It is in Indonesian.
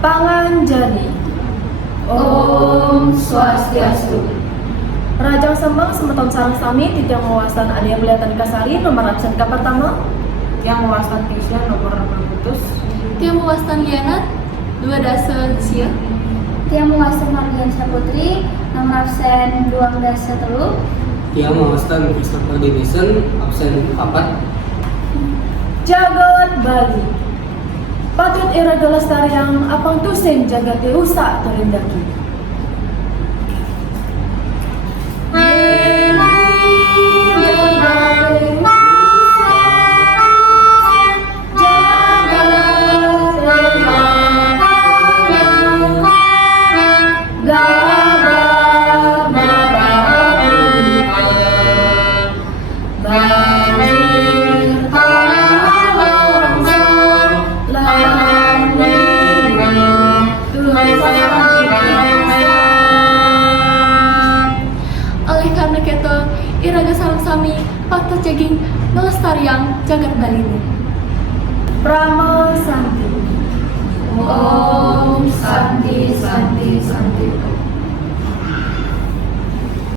Panganjani. Om Swastiastu. Rajang Sembang semeton sareng sami titiang wawasan Adia Melihatan Kasari nomor absen ka pertama. Yang wawasan Tisya nomor 6 putus. Tiang Wastan Liana 2 dasa sia. Tiang Muasan Mardian Saputri nomor absen 2 dasa telu. Tiang Mawastan Christopher Denison absen 4. Jagat Bali. Patut iraga lestariang apang tusen jagat rusak terindaki. Oleh karena keto iraga sareng sami patut jaging ngelestariang jagat Bali ini. Prama Santi. Om Santi Santi Santi.